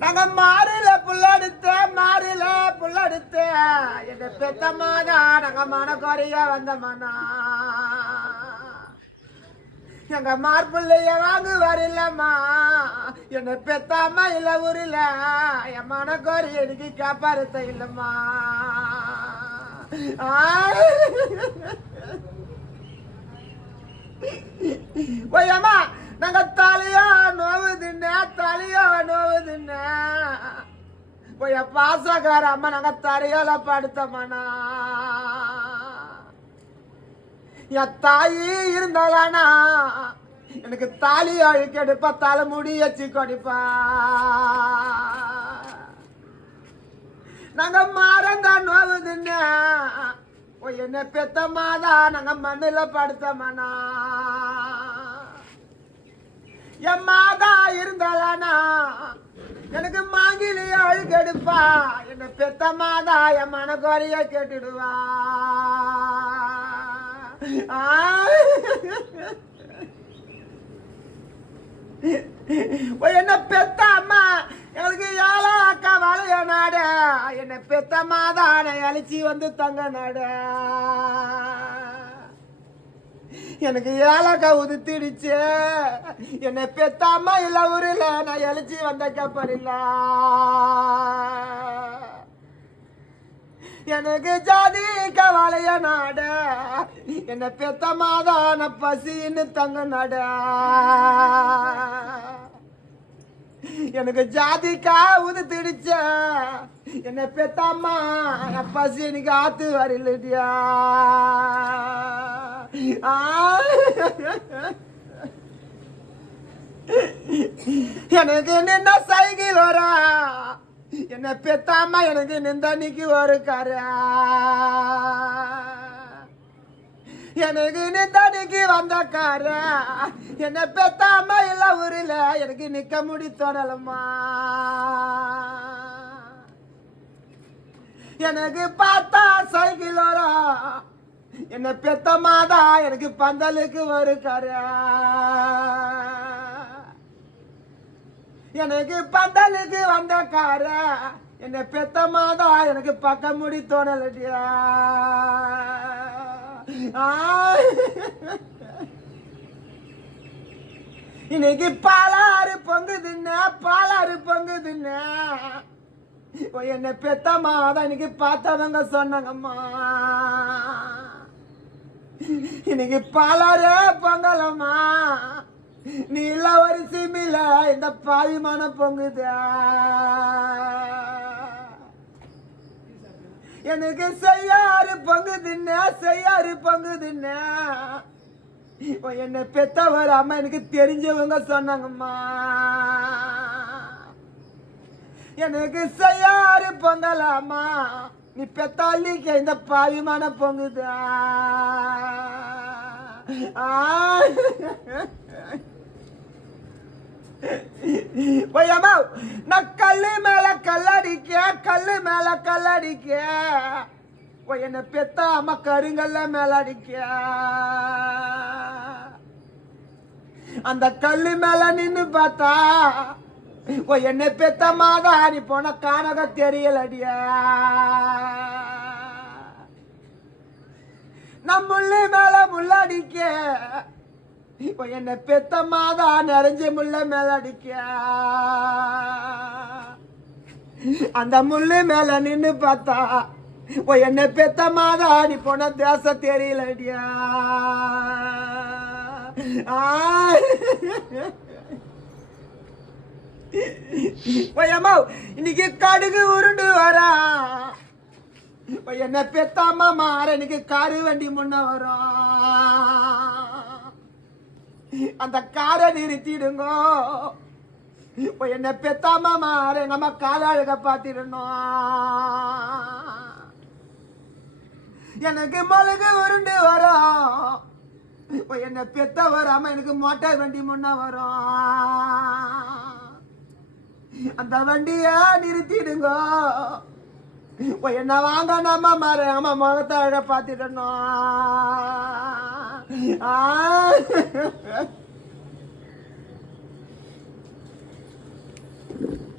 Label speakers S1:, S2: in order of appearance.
S1: நாங்க மாறில புல்லெடுத்த மாறில புல்லெடுத்த என்ன பெத்தம்மாதா நாங்க மனக்குறைய வந்தமானா எங்க மார்பிள்ளைய வாங்கு வரலம்மா என்ன பெத்தாமா இல்ல ஊரில். என் மனக்கோரி எனக்கு காப்பாறுத்த இல்லம்மா. ஆ. ஓய் அம்மா நாங்க போய் பாசக்கார அம்மா நாங்க தரையால படுத்தம்மாண்ணா என் தாயி இருந்தாலானா எனக்கு தாலி அழுக்கெடுப்பா தலைமுடி வச்சு கொடிப்பா. நாங்க மறந்தா நோவுதுன்னு என்ன பெத்தம்மாதான் நாங்க மண்ணுல படுத்தமானா என் மாதா இருந்தாலானா எனக்கு மாங்கிலி அழுக்கெடுப்பா என்ன பெத்த மாதா என் மனக்குறைய கேட்டுடுவா. ஆ. ஓ, என்ன பெத்த அம்மா எங்களுக்கு ஏழை அக்கா வளைய நாடு. என்ன பெத்த மாதான அழிச்சி வந்து தங்க நாடு. எனக்கு ஏலக்கா உதுத்திடுச்சு. என்னை பெத்தாம இல்ல ஊரில் நான் எழுச்சி வந்த கப்பரில்ல எனக்கு ஜாதி கவலைய நாட. என்னை பெத்தமாதான பசின்னு தங்க நட. எனக்கு ஜாதிக்கா உதுத்திடுச்ச. என்னை பெத்தம்மா பசி எனக்கு ஆத்து வரலடியா எனக்கு நின்ன சைக்கிள் வரா. என்ன பெத்தாம எனக்கு நிந்தனிக்கு ஒரு கரா. எனக்கு நிந்தனிக்கு வந்த கார. என்ன பெத்தாம இல்ல ஊரில் எனக்கு நிக்க முடி தோணலம்மா எனக்கு பார்த்தா என்ன பெத்த மாதா எனக்கு பந்தலுக்கு ஒரு கரை. எனக்கு பந்தலுக்கு வந்த கார. என்ன பெத்த மாதா எனக்கு பக்க முடி தோணலடியா. இன்னைக்கு பாலாறு பொங்குதுன்னா பாலாறு பொங்குதுன்னா ஓ, என்னை பெத்த மாதா இன்னைக்கு பார்த்தவங்க சொன்னாங்கம்மா. இன்னைக்கு பாலாறு பொங்கலம்மா. நீ இல்ல ஒரு சிமில இந்த பாவிமான பொங்குதா. எனக்கு செய்யாறு பொங்குதுன்னா செய்யாறு பொங்குதுன்னா ஓ, என்னை பெத்தவர் அம்மா எனக்கு தெரிஞ்சவங்க சொன்னாங்கம்மா. எனக்கு செய்யாறு பொங்கலாமா நீ பெத்தாலி இந்த பாவிமான பொங்குதா. ஆ. ஓய் அம்மா நான் கல்லு மேல கல்லடிக்க கல்லு மேல கல்லடிக்க. ஓய் என்ன பெத்த அம்மா கருங்கல்ல மேல அடிக்க. அந்த கல்லு மேல நின்னு பார்த்தா என்னை பெத்த மாதா நீ போன காணக தெரியலடியா நம் முள்ளு மேல முள்ளடிக்க இப்போ என்னை பெத்த மாதா நிறைஞ்ச முள்ள மேல அடிக்க. அந்த முள்ளு மேல நின்னு பார்த்தா ஓ என்னை பெத்த மாதா நீ போன தேச தெரியலடியா ஆ. பையம்மா இன்னைக்கு கடுகு உருண்டு வரா. ஒய் என்ன பெத்தாம மாற இன்னைக்கு காரு வண்டி முன்ன வரும் அந்த காரை நிறுத்திடுங்க. இப்போ என்ன பெத்தாமா மாற எங்க அம்மா கால அழக பார்த்திடணும் எனக்கு மொழுகு உருண்டு வரும் இப்போ என்ன பெத்த வராம எனக்கு மோட்டார் வண்டி முன்ன வரும் அந்த வண்டிய நிறுத்திடுங்க. என்ன வாங்க நம்ம மாற அம்மா முகத்தை அழக பார்த்துடணும் ஆ.